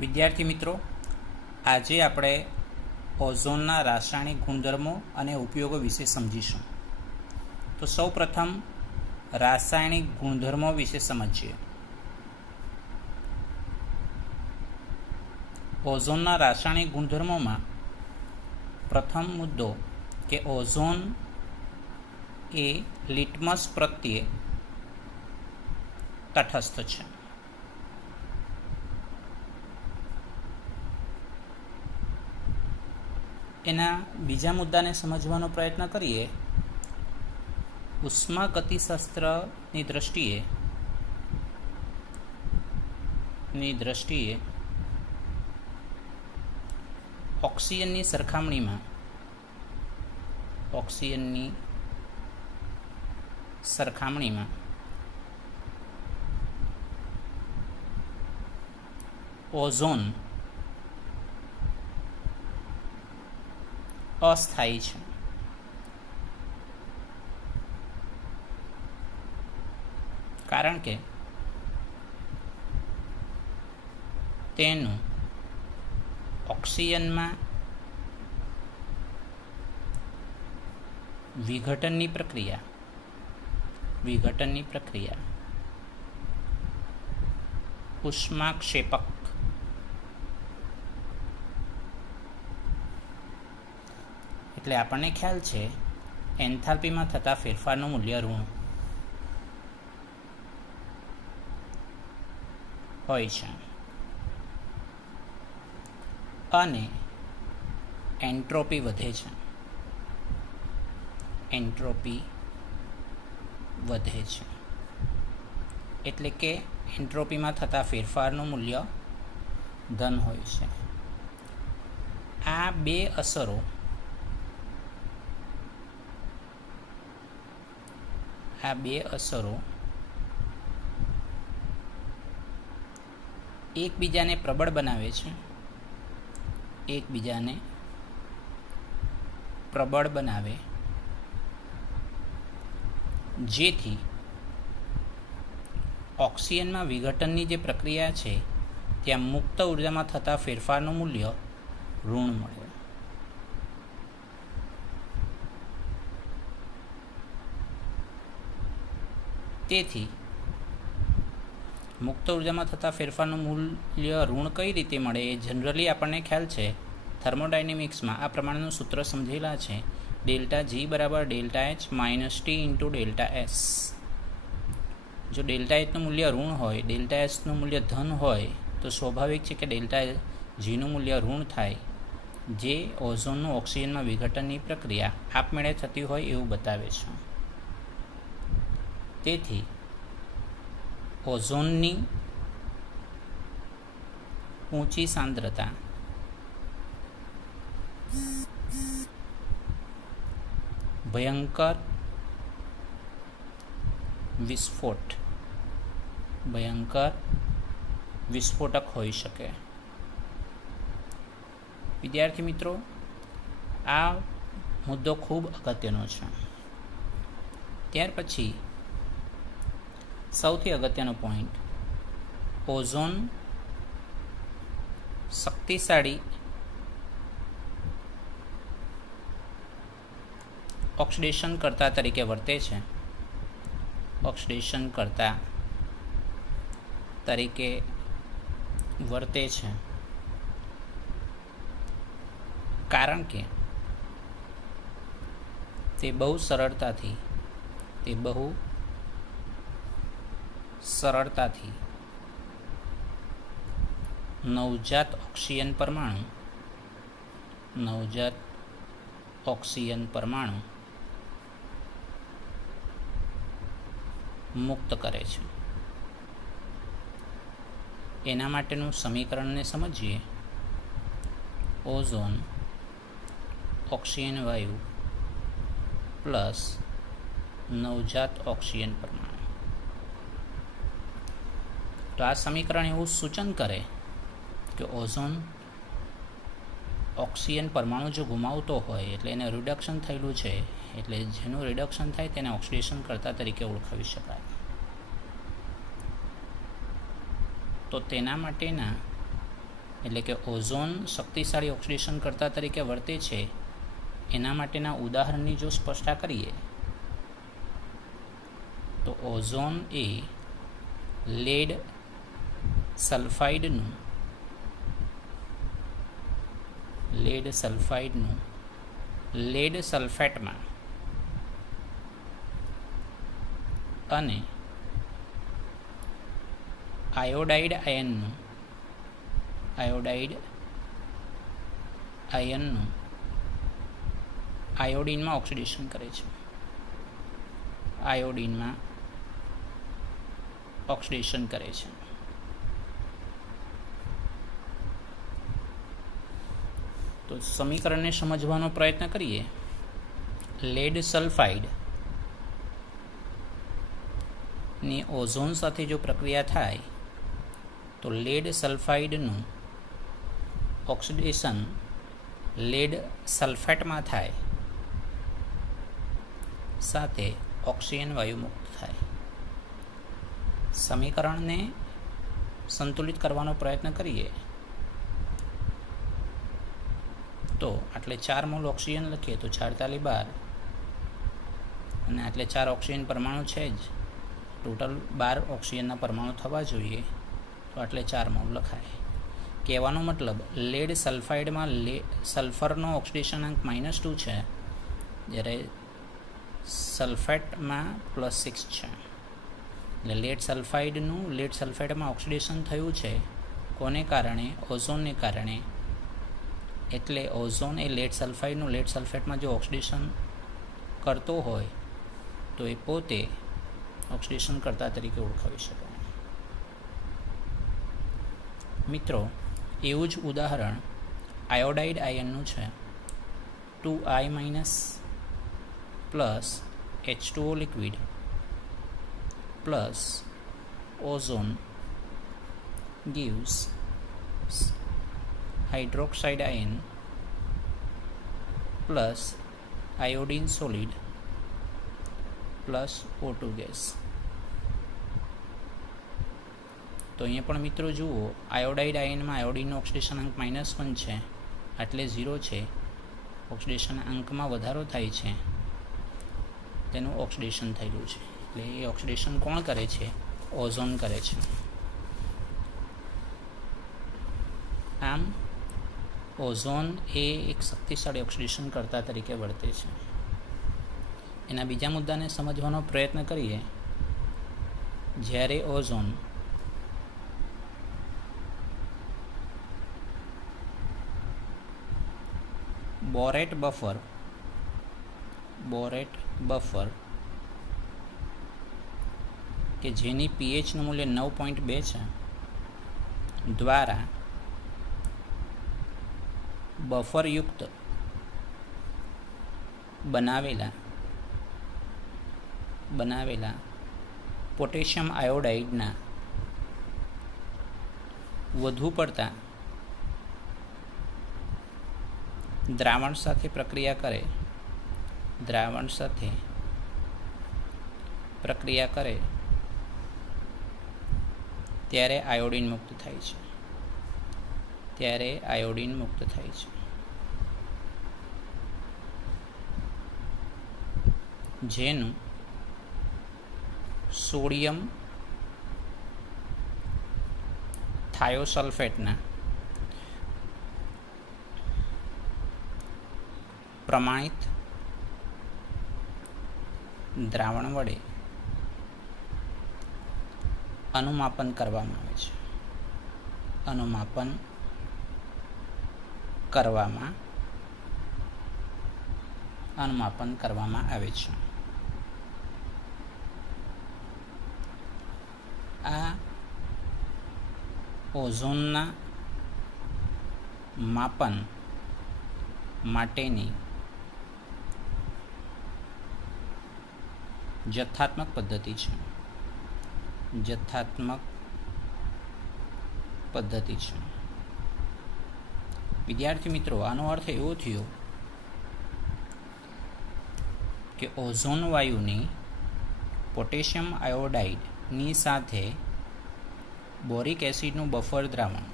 વિદ્યાર્થી મિત્રો, આજે આપણે ઓઝોનના રાસાયણિક ગુણધર્મો અને ઉપયોગો વિશે સમજીશું. તો સૌપ્રથમ રાસાયણિક ગુણધર્મો વિશે સમજીએ. ઓઝોનના રાસાયણિક ગુણધર્મોમાં પ્રથમ મુદ્દો કે ઓઝોન એ લિટમસ પ્રત્યે તટસ્થ છે. એના બીજા મુદ્દાને સમજવાનો પ્રયત્ન કરીએ. ઉષ્માગતિશાસ્ત્રની દ્રષ્ટિએ ઓક્સિજનની સરખામણીમાં ઓઝોન અસ્થાયી છે. કારણ કે તેનું ઓક્સિજનમાં વિઘટનની પ્રક્રિયા ઉષ્માક્ષેપક એટલે આપણને ખ્યાલ છે એન્થાલ્પીમાં થતા ફેરફારનું મૂલ્ય ઋણ હોય છે અને એન્ટ્રોપી વધે છે. એટલે કે એન્ટ્રોપીમાં થતા ફેરફારનું મૂલ્ય ધન હોય છે. આ બે અસરો એકબીજાને પ્રબળ બનાવે છે. જેથી ઓક્સિજનમાં વિઘટનની જે પ્રક્રિયા છે ત્યાં મુક્ત ઉર્જામાં થતા ફેરફારનું મૂલ્ય ઋણ મળે. તેથી મુક્ત ઉર્જામાં થતા ફેરફારનું મૂલ્ય ઋણ કઈ રીતે મળે એ જનરલી આપણને ખ્યાલ છે. થર્મોડાયનેમિક્સમાં આ પ્રમાણેનું સૂત્ર સમજેલા છે. ડેલ્ટા જી બરાબર delta H minus T into delta S. જો ડેલ્ટા એચનું મૂલ્ય ઋણ હોય, ડેલ્ટા એસનું મૂલ્ય ધન હોય તો સ્વાભાવિક છે કે ડેલ્ટા જીનું મૂલ્ય ઋણ થાય, જે ઓઝોનનું ઓક્સિજનમાં વિઘટનની પ્રક્રિયા આપમેળે થતી હોય એવું બતાવે છે. તેથી ઓઝોનની ઊંચી સાંદ્રતા ભયંકર વિસ્ફોટક હોઈ શકે. વિદ્યાર્થી મિત્રો, આ મુદ્દો ખૂબ અગત્યનો છે. ત્યાર પછી સૌથી અગત્યનો પોઈન્ટ, ઓઝોન શક્તિશાળી ઓક્સિડેશન કર્તા તરીકે વર્તે છે. કારણ કે તે બહુ સરળતાથી નવજાત ઓક્સિજન પરમાણુ મુક્ત કરે છે. એના માટેનું સમીકરણને સમજીએ. ઓઝોન ઓક્સિજન વાયુ પ્લસ નવજાત ઓક્સિજન પરમાણુ. તો આ સમીકરણ એવું સૂચન કરે કે ઓઝોન ઓક્સિજન પરમાણુ જો ગુમાવતો હોય એટલે એને રિડક્શન થયેલું છે, એટલે જેનું રિડક્શન થાય તેને ઓક્સિડેશન કર્તા તરીકે ઓળખાવી શકાય. તો તેના માટેના એટલે કે ઓઝોન શક્તિશાળી ઓક્સિડેશન કર્તા તરીકે વર્તે છે એના માટેના ઉદાહરણની જો સ્પષ્ટતા કરીએ તો ઓઝોન એ લેડ સલ્ફાઇડનું લેડ સલ્ફેટમાં અને આયોડાઇડ આયનનું આયોડીનમાં ઓક્સિડેશન કરે છે. આયોડીનમાં ઓક્સિડેશન કરે છે. તો સમીકરણને સમજવાનો પ્રયત્ન કરીએ. લેડ સલ્ફાઇડની ઓઝોન સાથે જો પ્રક્રિયા થાય તો લેડ સલ્ફાઇડનું ઓક્સિડેશન લેડ સલ્ફેટમાં થાય, સાથે ઓક્સિજન વાયુ મુક્ત થાય. સમીકરણને સંતુલિત કરવાનો પ્રયત્ન કરીએ તો આટલે 4 મોલ ઓક્સિજન લખીએ તો 4 તાલી 12 અને આટલે 4 ઓક્સિજન પરમાણુ છે જ, ટોટલ 12 ઓક્સિજનના પરમાણુ થવા જોઈએ, તો આટલે 4 મોલ લખાય. કહેવાનો મતલબ લેડ સલ્ફાઇડમાં સલ્ફરનો ઓક્સિડેશનાંક -2 છે, જ્યારે સલ્ફેટમાં +6 છે. એટલે લેડ સલ્ફાઇડમાં ઓક્સિડેશન થયું છે કોને કારણે? ઓઝોનને કારણે. એટલે ઓઝોન એ લેડ સલ્ફેટમાં જો ઓક્સિડેશન કરતો હોય તો એ પોતે ઓક્સિડેશન કરતા તરીકે ઓળખાવી શકાય. મિત્રો, એવું જ ઉદાહરણ આયોડાઇડ આયનનું છે. 2I- plus H2O liquid plus ozone gives hydroxide ion plus iodine solid plus O2 gas. તો અહીંયા પણ મિત્રો જુઓ, આયોડાઇડ આયનમાં આયોડીનનો ઓક્સિડેશનાંક -1 છે, એટલે 0 છે. ઓક્સિડેશન અંકમાં વધારો થાય છે, તેનું ઓક્સિડેશન થયેલું છે. એટલે એ ઓક્સિડેશન કોણ કરે છે? ઓઝોન કરે છે. આમ ઓઝોન એ એક શક્તિશાળી ઓક્સિડેશન કર્તા તરીકે વર્તે છે. એના બીજા મુદ્દાને સમજવાનો પ્રયત્ન કરીએ. જ્યારે ઓઝોન બોરેટ બફર કે જેની pHનું મૂલ્ય 9.2 છે દ્વારા બફરયુક્ત બનાવેલા પોટેશિયમ આયોડાઇડના વધુ પડતા દ્રાવણ સાથે પ્રક્રિયા કરે ત્યારે આયોડીન મુક્ત થાય છે. જેનું સોડિયમ થાયોસલ્ફેટના પ્રમાણિત દ્રાવણ વડે અનુમાપન કરવામાં આવે છે. અનુમાપન કરવામાં આવે છે. આ ઓઝોનના માપન માટેની જથ્થાત્મક પદ્ધતિ છે. વિદ્યાર્થી મિત્રો, આનો અર્થ એવો થયો કે ઓઝોન વાયુની પોટેશિયમ આયોડાઇડની સાથે બોરિક એસિડનું બફર દ્રાવણ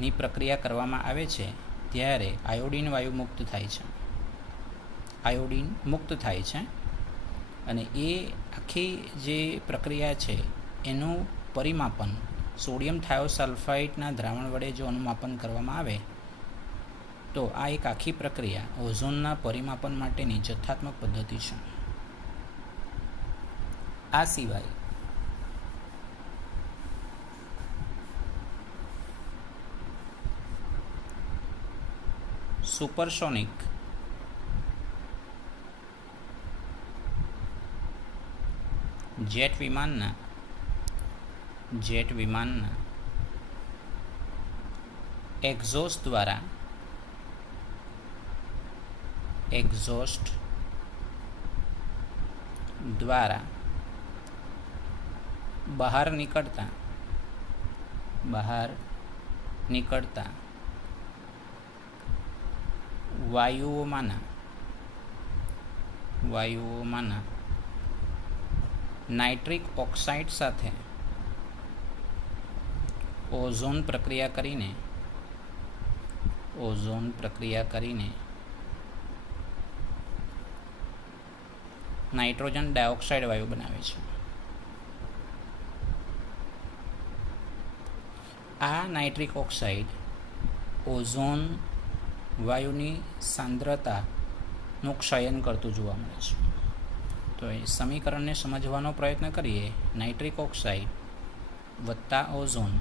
ની પ્રક્રિયા કરવામાં આવે છે ત્યારે આયોડિન વાયુ મુક્ત થાય છે. આયોડિન મુક્ત થાય છે અને એ આખી જે પ્રક્રિયા છે એનું પરિમાપન સોડિયમ થાયોસલ્ફાઇડના દ્રાવણ વડે જો અનુમાપન કરવામાં આવે તો આ એક આખી પ્રક્રિયા ઓઝોનના પરિમાપન માટેની જથ્થાત્મક પદ્ધતિ છે. આ સિવાય સુપરસોનિક જેટ વિમાનના એક્ઝોસ્ટ દ્વારા બહાર નીકળતા વાયુઓમાંના નાઇટ્રિક ઓક્સાઇડ સાથે ઓઝોન પ્રક્રિયા કરીને નાઇટ્રોજન ડાયોક્સાઇડ વાયુ બનાવે છે. આ નાઇટ્રિક ઓક્સાઇડ ઓઝોન વાયુની સાંદ્રતાનું ક્ષયન કરતું જોવા મળે છે. તો એ સમીકરણને સમજવાનો પ્રયત્ન કરીએ. નાઇટ્રિક ઓક્સાઇડ વત્તા ઓઝોન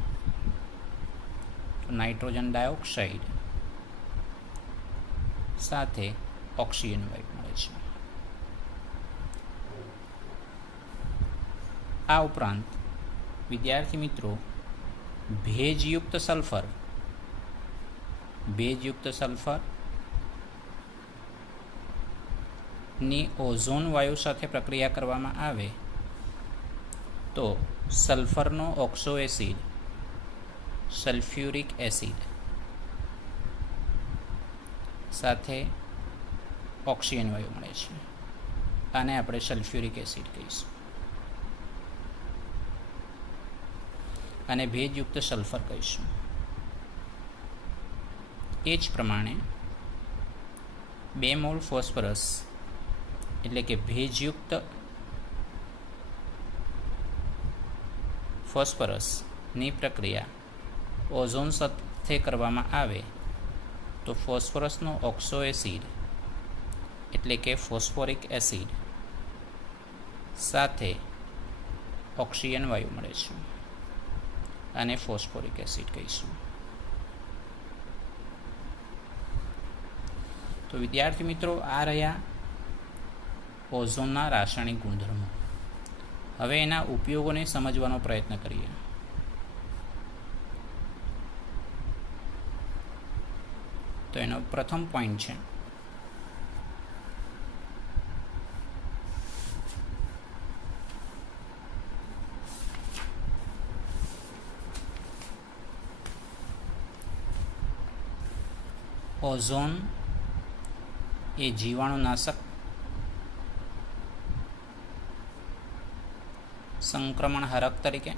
નાઇટ્રોજન ડાયોક્સાઇડ સાથે ઓક્સિજન વાયુ મળે છે. આ ઉપરાંત વિદ્યાર્થી મિત્રો ભેજયુક્ત સલ્ફર ની ઓઝોન વાયુ સાથે પ્રક્રિયા કરવામાં આવે તો સલ્ફરનો ઓક્સો એસિડ સલ્ફ્યુરિક એસિડ સાથે ઓક્સિજન વાયુ મળે છે. આને આપણે સલ્ફ્યુરિક એસિડ કહીશું. અને ભેજયુક્ત સલ્ફર કહીશું. એ જ પ્રમાણે 2 મોલ ફોસ્ફરસ એટલે કે ભેજયુક્ત ફોસ્ફરસની પ્રક્રિયા ઓઝોન સાથે કરવામાં આવે તો ફોસ્ફરસનો ઓક્સો એસિડ એટલે કે ફોસ્ફોરિક એસિડ સાથે ઓક્સિજન વાયુ મળે છે. અને ફોસ્ફોરિક એસિડ કહીશું. તો વિદ્યાર્થી મિત્રો આ રહ્યા ઓઝોનના રાસાયણિક ગુણધર્મો. હવે એના ઉપયોગોને સમજવાનો પ્રયત્ન કરીએ. તો એનો પ્રથમ પોઈન્ટ છે ઓઝોન એ જીવાણુનાશક સંક્રમણ હરક તરીકે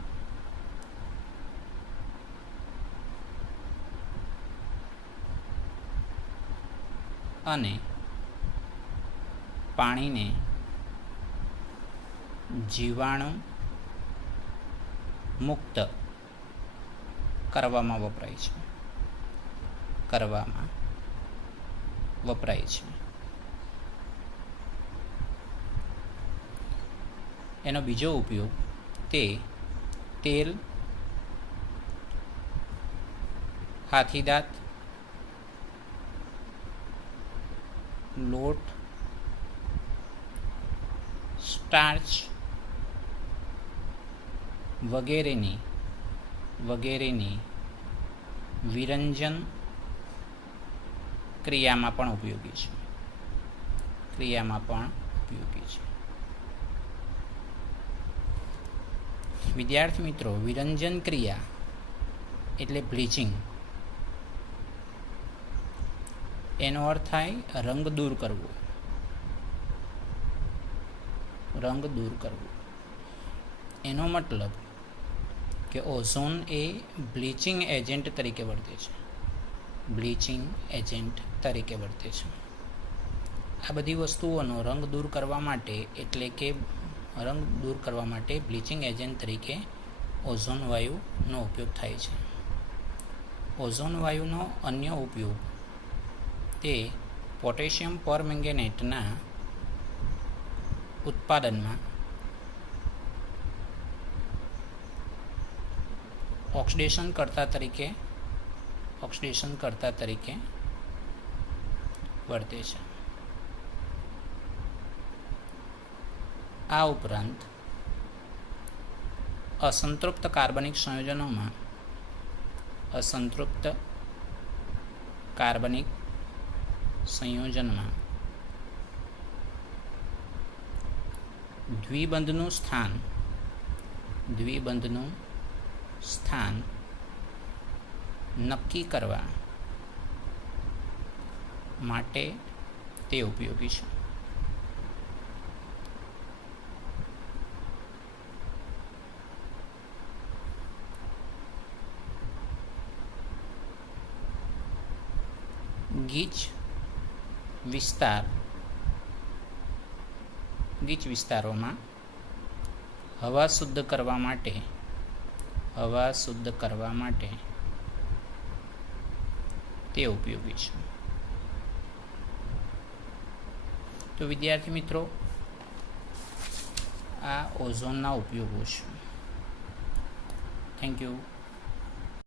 અને પાણીને જીવાણુ મુક્ત કરવામાં વપરાય છે. એનો બીજો ઉપયોગ તે તેલ, હાથીદાંત, લોટ, સ્ટાર્ચ વગેરેની વિરંજન ક્રિયામાં પણ ઉપયોગી છે. વિદ્યાર્થી મિત્રો, વિરંજન ક્રિયા એટલે બ્લીચિંગ. એનો અર્થ થાય રંગ દૂર કરવો. એનો મતલબ કે ઓઝોન એ બ્લીચિંગ એજન્ટ તરીકે વર્તે છે. બ્લીચિંગ એજન્ટ તરીકે વર્તે છે. આ બધી વસ્તુઓનો રંગ દૂર કરવા માટે એટલે કે રંગ દૂર કરવા માટે બ્લીચિંગ એજન્ટ તરીકે ઓઝોન વાયુનો ઉપયોગ થાય છે. ઓઝોન વાયુનો અન્ય ઉપયોગ તે પોટેશિયમ પરમેંગેનેટના ઉત્પાદનમાં ઓક્સિડેશન કરતા તરીકે વર્તે છે. આ ઉપરાંત અસંતૃપ્ત કાર્બનિક સંયોજનોમાં દ્વિબંધનું સ્થાન નક્કી કરવા માટે તે ઉપયોગી છે. ગીચ વિસ્તારોમાં હવા શુદ્ધ કરવા માટે તે ઉપયોગી છે. તો વિદ્યાર્થી મિત્રો, આ ઓઝોનના ઉપયોગો છે. Thank you.